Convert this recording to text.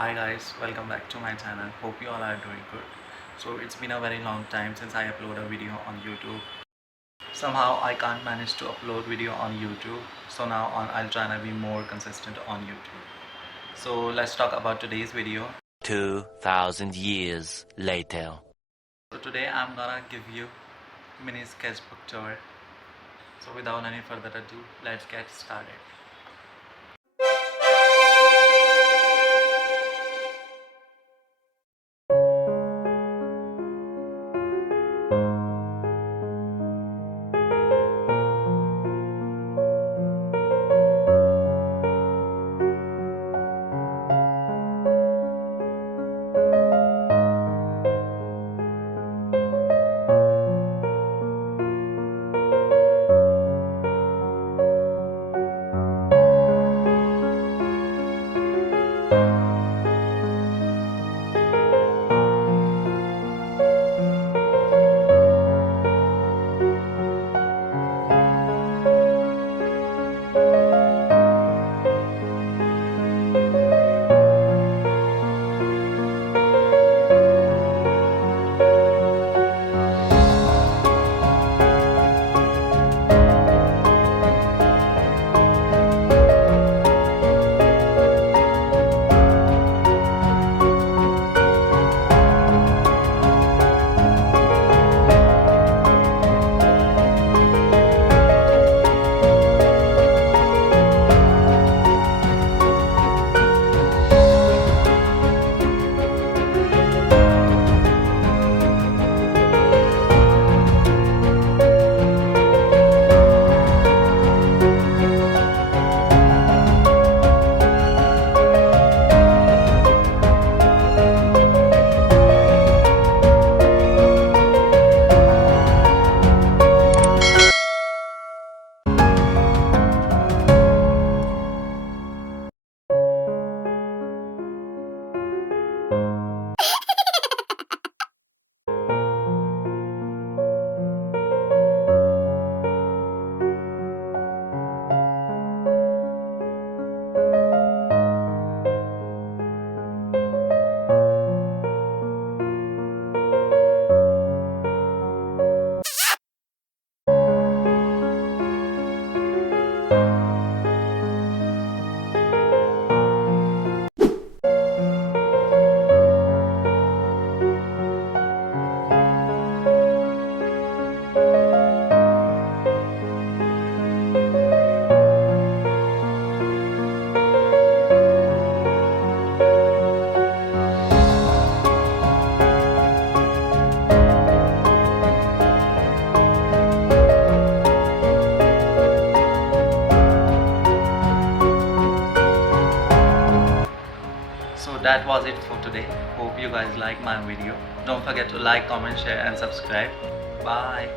Hi guys, welcome back to my channel. Hope you all are doing good. So it's been a very long time since I upload a video on YouTube. Somehow I can't manage to upload video on YouTube. So now on I'll try to be more consistent on YouTube. So let's talk about today's video. 2,000 years later. So today I'm gonna give you mini sketchbook tour. So without any further ado, let's get started. So that was it for today. Hope you guys like my video. Don't forget to like, comment, share and subscribe. Bye.